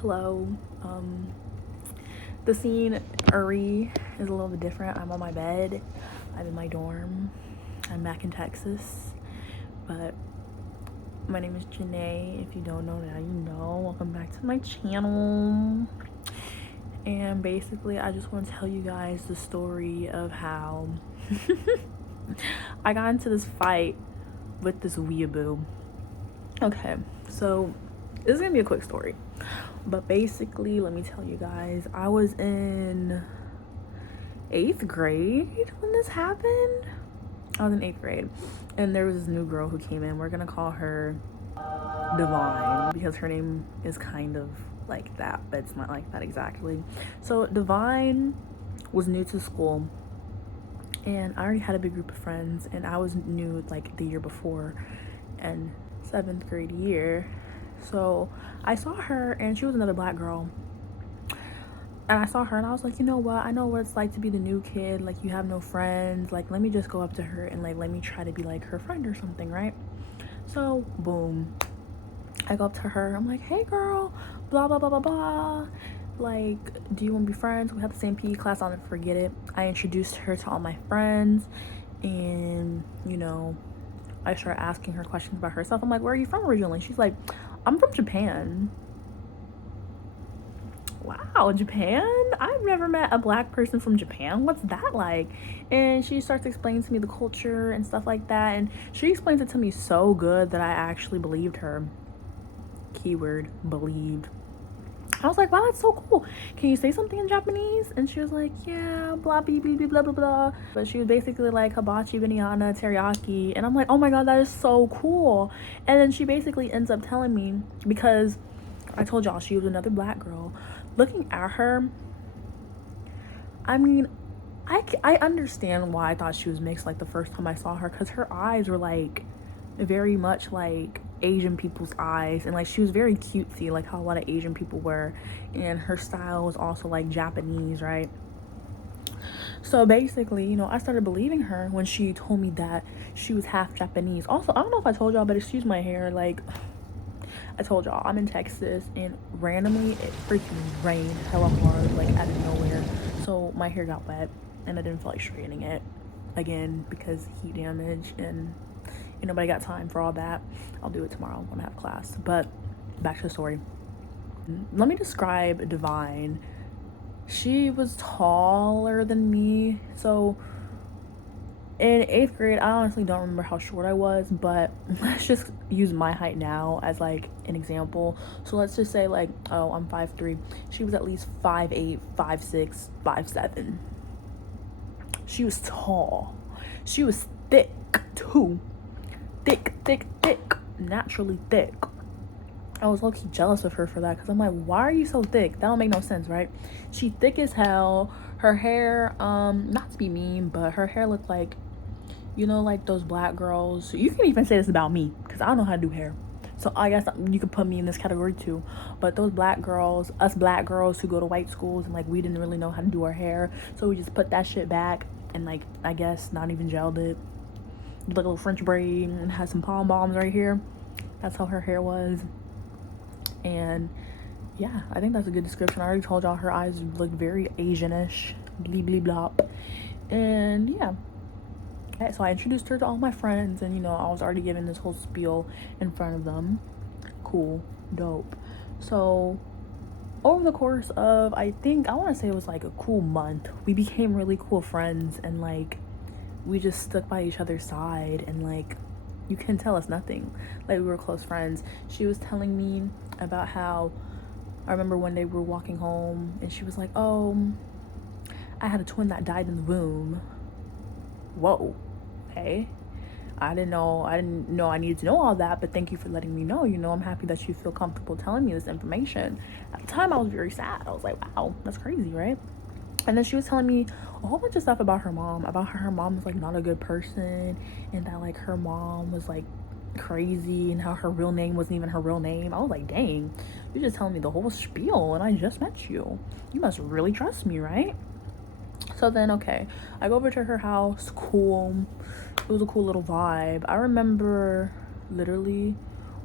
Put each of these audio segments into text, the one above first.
Hello. The scene Uri is a little bit different. I'm on my bed. I'm in my dorm. I'm back in Texas. But my name is Janae. If you don't know, now you know. Welcome back to my channel. And basically, I just want to tell you guys the story of how I got into this fight with this weeaboo. Okay, so this is gonna be a quick story. But basically, let me tell you guys, I was in 8th grade when this happened. I was in 8th grade, and there was this new girl who came in. We're gonna call her Divine because her name is kind of like that, but it's not like that exactly. So Divine was new to school, and I already had a big group of friends, and I was new like the year before, and 7th grade year. So I saw her, and she was another black girl, and I saw her and I was like, you know what, I know what it's like to be the new kid, like you have no friends, like let me just go up to her and like let me try to be like her friend or something, right? So boom, I go up to her, I'm like, hey girl, blah blah blah blah blah, like, do you want to be friends? We have the same PE class, I'll never forget it. I introduced her to all my friends, and I started asking her questions about herself. I'm like, where are you from originally? She's like, I'm from Japan. Wow, Japan? I've never met a black person from Japan. What's that like? And she starts explaining to me the culture and stuff like that. And she explains it to me so good that I actually believed her. Keyword, believed. I was like, wow, that's so cool. Can you say something in Japanese? And she was like, yeah, blah, blah, blah, blah, blah, blah. But she was basically like hibachi, banana, teriyaki. And I'm like, oh my God, that is so cool. And then she basically ends up telling me, because I told y'all she was another black girl. Looking at her, I mean, I understand why I thought she was mixed like the first time I saw her, because her eyes were like very much like Asian people's eyes, and like she was very cutesy, like how a lot of Asian people were, and her style was also like Japanese, right? So basically, I started believing her when she told me that she was half Japanese. Also, I don't know if I told y'all, but excuse my hair, like I told y'all I'm in Texas, and randomly it freaking rained hella hard, like out of nowhere. So my hair got wet, and I didn't feel like straightening it again because heat damage, and nobody got time for all that. I'll do it tomorrow when I have class. But back to the story. Let me describe Divine. She was taller than me, so in 8th grade, I honestly don't remember how short I was, but let's just use my height now as like an example. So let's just say like, oh, I'm 5'3". She was at least 5'8", 5'6", 5'7". She was tall. She was thick too. Thick, thick, thick. Naturally thick. I was low-key jealous of her for that, because I'm like, why are you so thick? That don't make no sense, right? She thick as hell. Her hair, not to be mean, but her hair looked like, like those black girls. You can even say this about me, because I don't know how to do hair. So I guess you could put me in this category too. But those black girls, us black girls who go to white schools, and like we didn't really know how to do our hair, so we just put that shit back and like, I guess, not even gelled it. Like a little French braid and had some palm balms right here. That's how her hair was. And yeah, I think that's a good description. I already told y'all her eyes looked very Asianish, blee blee blop. And yeah, so I introduced her to all my friends, and I was already giving this whole spiel in front of them. Cool, dope. So over the course of, I want to say it was like a cool month, we became really cool friends, and like we just stuck by each other's side, and like you couldn't tell us nothing. Like we were close friends. She was telling me about how, I remember one day we were walking home, and she was like, oh, I had a twin that died in the womb. Whoa, okay. I didn't know I needed to know all that, but thank you for letting me know. I'm happy that you feel comfortable telling me this information. At the time, I was very sad. I was like, wow, that's crazy, right? And then she was telling me a whole bunch of stuff about her mom, about how her mom was like not a good person, and that like her mom was like crazy, and how her real name wasn't even her real name. I was like, dang, you're just telling me the whole spiel, and I just met you. You must really trust me, right? So then, okay, I go over to her house. Cool. It was a cool little vibe. I remember literally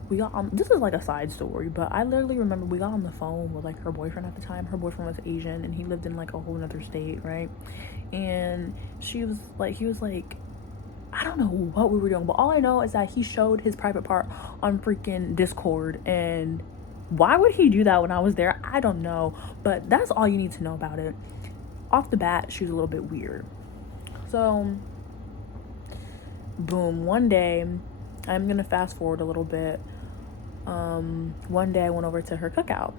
we got on, this is like a side story, but I literally remember we got on the phone with like her boyfriend at the time. Her boyfriend was Asian and he lived in like a whole other state, right? And she was like, he was like, I don't know what we were doing, but all I know is that he showed his private part on freaking Discord. And why would he do that when I was there? I don't know, but that's all you need to know about it. Off the bat, she was a little bit weird. So boom, one day, I'm gonna fast forward a little bit. One day I went over to her cookout,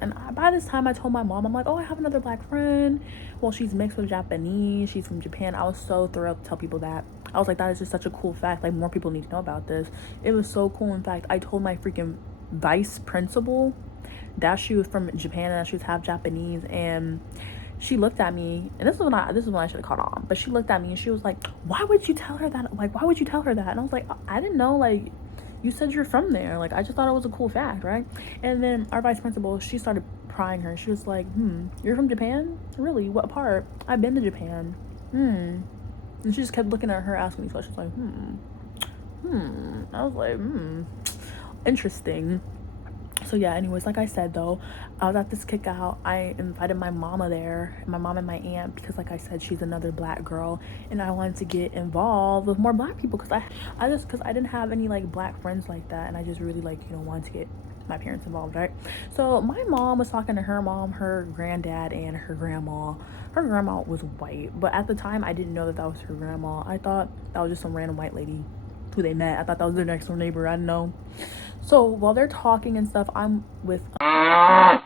and by this time I told my mom, I'm like, oh, I have another black friend. Well, she's mixed with Japanese, she's from Japan. I was so thrilled to tell people that. I was like, that is just such a cool fact, like more people need to know about this. It was so cool. In fact, I told my freaking vice principal that she was from Japan and that she was half Japanese, and she looked at me, and this is when I should have caught on, but she looked at me and she was like, why would you tell her that? Like, why would you tell her that? And I was like, I didn't know, like, you said you're from there. Like, I just thought it was a cool fact, right? And then our vice principal, she started prying her. She was like, you're from Japan? Really? What part? I've been to Japan. And she just kept looking at her, asking me questions like, I was like, interesting. So yeah, anyways, like I said though, I was at this cookout. I invited my mama there, my mom and my aunt, because like I said, she's another black girl, and I wanted to get involved with more black people because I didn't have any like black friends like that, and I just really like, wanted to get my parents involved, right? So my mom was talking to her mom, her granddad, and her grandma. Her grandma was white, but at the time I didn't know that was her grandma. I thought that was just some random white lady who they met. I thought that was their next door neighbor. I didn't know. So while they're talking and stuff, I'm with, and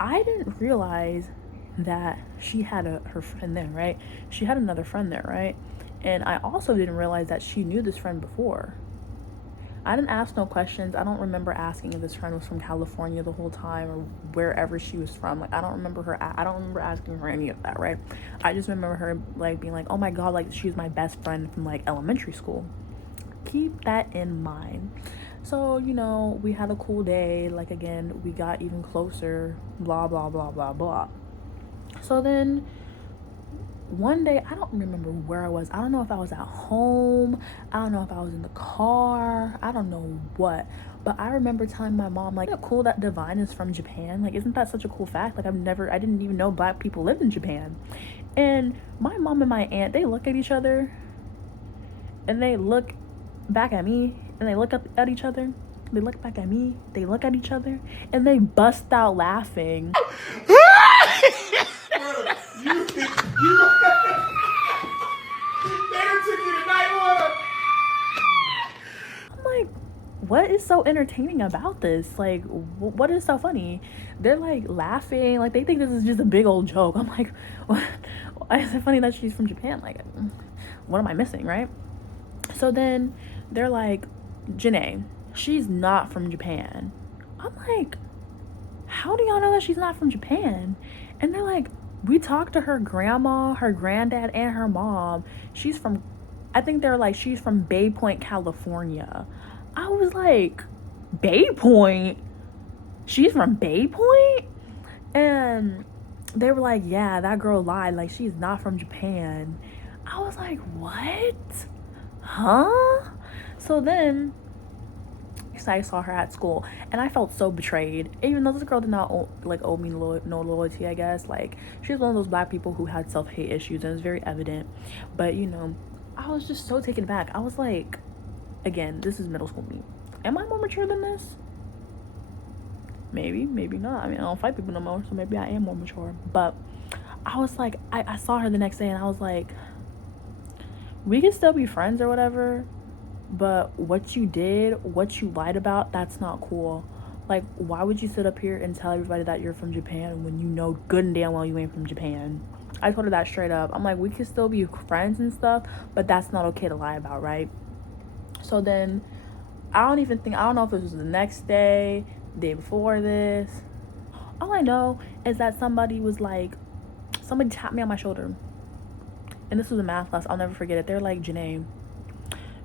I didn't realize that she had her friend there, right? She had another friend there, right? And I also didn't realize that she knew this friend before. I didn't ask no questions. I don't remember asking if this friend was from California the whole time or wherever she was from. Like, I don't remember asking her any of that, right? I just remember her like being like, oh my god, like she was my best friend from like elementary school. Keep that in mind. So, we had a cool day. Like, again, we got even closer, blah blah blah blah blah. So then one day, I don't remember where I was. I don't know if I was at home, I don't know if I was in the car, I don't know what, but I remember telling my mom, like, isn't it cool that Divine is from Japan? Like, isn't that such a cool fact? Like, I didn't even know black people lived in Japan. And my mom and my aunt, they look at each other and they look back at me, and they look up at each other, they look back at me, they look at each other, and they bust out laughing. I'm like, what is so entertaining about this? Like, what is so funny? They're like laughing, like they think this is just a big old joke. I'm like, what? Why is it funny that she's from Japan? Like, what am I missing, right? So then they're like, Janae, she's not from Japan. I'm like, how do y'all know that she's not from Japan? And they're like, we talked to her grandma, her granddad, and her mom. She's from Bay Point, California. I was like, Bay Point? She's from Bay Point? And they were like, yeah, that girl lied. Like, she's not from Japan. I was like, what? Huh? So then I saw her at school, and I felt so betrayed, even though this girl did not owe me no loyalty, I guess. Like, she was one of those black people who had self-hate issues, and it's very evident. But I was just so taken aback. I was like, again, this is middle school me. Am I more mature than this? Maybe not. I mean, I don't fight people no more, so maybe I am more mature. But I was like, I saw her the next day, and I was like, we can still be friends or whatever, but what you did, what you lied about, that's not cool. Like, why would you sit up here and tell everybody that you're from Japan when you know good and damn well you ain't from Japan? I told her that straight up. I'm like, we can still be friends and stuff, but that's not okay to lie about, right? So then I don't know if it was the next day, day before this. All I know is that somebody tapped me on my shoulder, and this was a math class. I'll never forget it. They're like, Janae,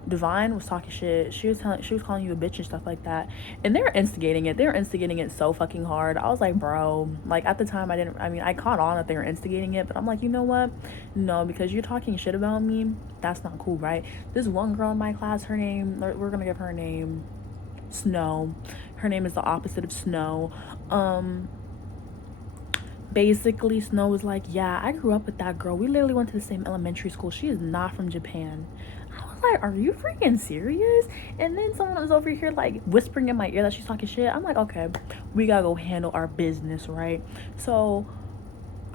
Divine was talking shit. She was calling you a bitch and stuff like that. And they're instigating it. They're instigating it so fucking hard. I was like, bro, like at the time I caught on that they were instigating it, but I'm like, you know what? No, because you're talking shit about me. That's not cool, right? This one girl in my class, we're gonna give her a name, Snow. Her name is the opposite of Snow. Basically, Snow was like, yeah, I grew up with that girl. We literally went to the same elementary school. She is not from Japan. I was like, are you freaking serious? And then someone was over here like whispering in my ear that she's talking shit. I'm like, okay, we gotta go handle our business, right? So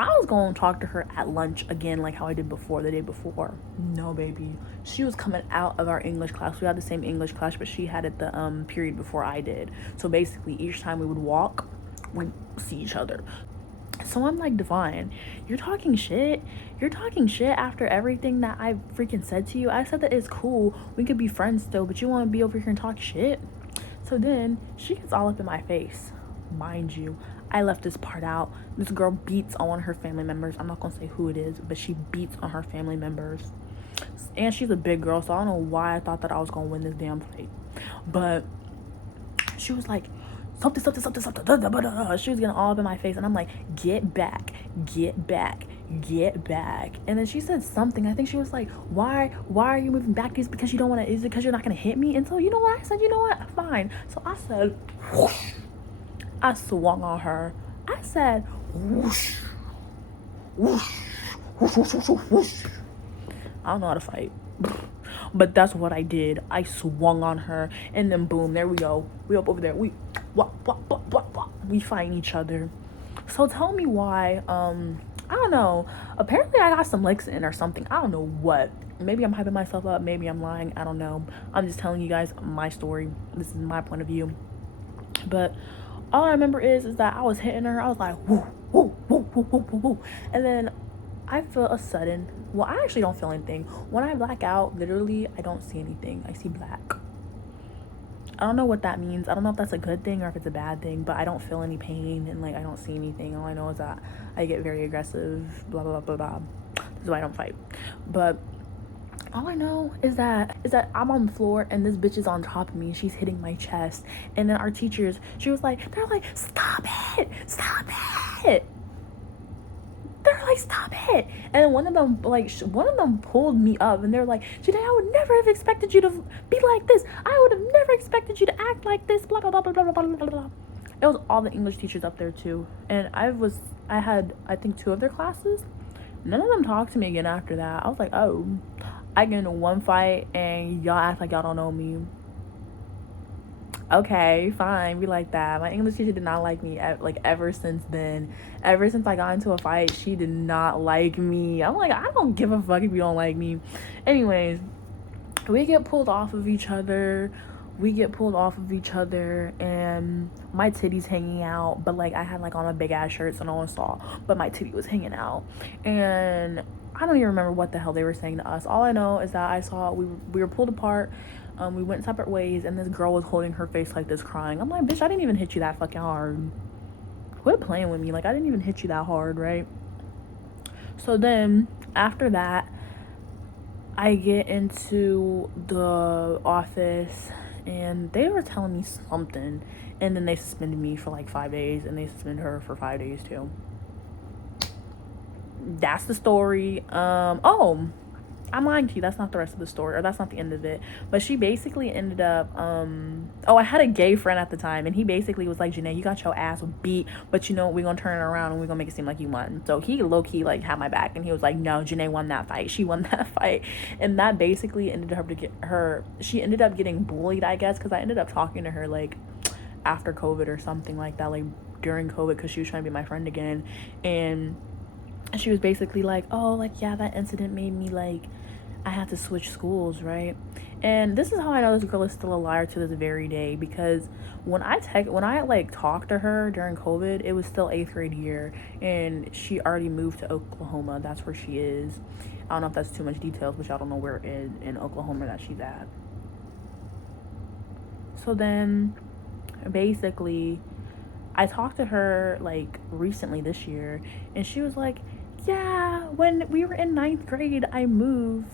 I was going to talk to her at lunch again, like how I did before, the day before. No, baby. She was coming out of our English class. We had the same English class, but she had it the period before I did. So basically, each time we would walk, we'd see each other. So I'm like, Divine, you're talking shit. You're talking shit after everything that I freaking said to you. I said that it's cool. We could be friends still, but you want to be over here and talk shit? So then she gets all up in my face. Mind you, I left this part out. This girl beats on one of her family members. I'm not going to say who it is, but she beats on her family members. And she's a big girl, so I don't know why I thought that I was going to win this damn fight. But she was like, something. She was getting all up in my face, and I'm like, get back. And then she said something. I think she was like, why are you moving back? Is it because you don't want to? Is it because you're not gonna hit me? And so you know what? I said, you know what? Fine. So I said, whoosh. I swung on her. I said, whoosh, whoosh, whoosh, whoosh, whoosh, whoosh. I don't know how to fight. But that's what I did. I swung on her, and then boom, there we go. We up over there. We fighting each other. So tell me why. I don't know. Apparently, I got some licks in or something. I don't know what. Maybe I'm hyping myself up. Maybe I'm lying. I don't know. I'm just telling you guys my story. This is my point of view. But all I remember is that I was hitting her. I was like, woo, woo, woo, woo, woo, woo, woo. And then I feel a sudden, well, I actually don't feel anything. When I black out, literally, I don't see anything. I see black. I don't know what that means. I don't know if that's a good thing or if it's a bad thing, but I don't feel any pain and like I don't see anything. All I know is that I get very aggressive, blah, blah, blah, blah, blah. This is why I don't fight. But all I know is that I'm on the floor and this bitch is on top of me. She's hitting my chest. And then our teachers, they're like, stop it. They're like, stop it. And one of them pulled me up and they're like, Janae, I would never have expected you to be like this. I would have never expected you to act like this, blah, blah, blah, blah, blah, blah, blah, blah. It was all the English teachers up there too. And I had, I think 2 of their classes. None of them talked to me again after that. I was like, oh, I get into one fight and y'all act like y'all don't know me. Okay, fine, be like that. My English teacher did not like me ever since then. Ever since I got into a fight, she did not like me. I'm like, I don't give a fuck if you don't like me. Anyways, we get pulled off of each other. And my titty's hanging out, but like I had like on a big ass shirt so no one saw, but my titty was hanging out. And I don't even remember what the hell they were saying to us. All I know is that I saw we were pulled apart. We went separate ways, and this girl was holding her face like this, crying. I'm like, bitch, I didn't even hit you that fucking hard. Quit playing with me. Like, I didn't even hit you that hard, right? So then, after that, I get into the office, and they were telling me something, and then they suspended me for like 5 days, and they suspended her for 5 days too. That's the story. I'm lying to you. That's not the rest of the story, or that's not the end of it. But she basically ended up, I had a gay friend at the time, and he basically was like, Janae, you got your ass beat, but you know, we're gonna turn it around and we're gonna make it seem like you won. So he low-key like had my back, and he was like, no, Janae won that fight. She won that fight. And that basically she ended up getting bullied, I guess, because I ended up talking to her like after COVID or something like that, like during COVID, because she was trying to be my friend again. And she was basically like, oh, like, yeah, that incident made me like I had to switch schools, right? And this is how I know this girl is still a liar to this very day, because when I talked to her during COVID, it was still 8th grade year, and she already moved to Oklahoma. That's where she is. I don't know if that's too much details, but y'all don't know where in Oklahoma that she's at. So then basically I talked to her like recently this year, and she was like, yeah, when we were in 9th grade, I moved.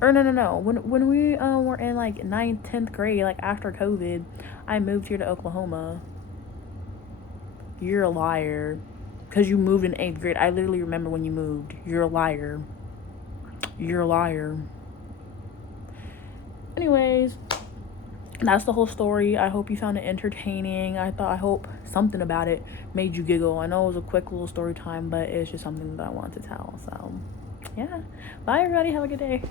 Or no. When we were in like ninth, 10th grade, like after COVID, I moved here to Oklahoma. You're a liar. Because you moved in 8th grade. I literally remember when you moved. You're a liar. You're a liar. Anyways, that's the whole story. I hope you found it entertaining. I hope something about it made you giggle. I know it was a quick little story time, but it's just something that I wanted to tell. So, yeah. Bye, everybody. Have a good day.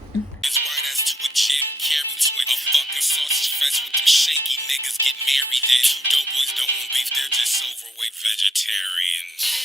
His white ass to a Jim Carrey twin. A fucking sausage fest with them shaky niggas get married in. Two dope boys don't want beef, they're just overweight vegetarians.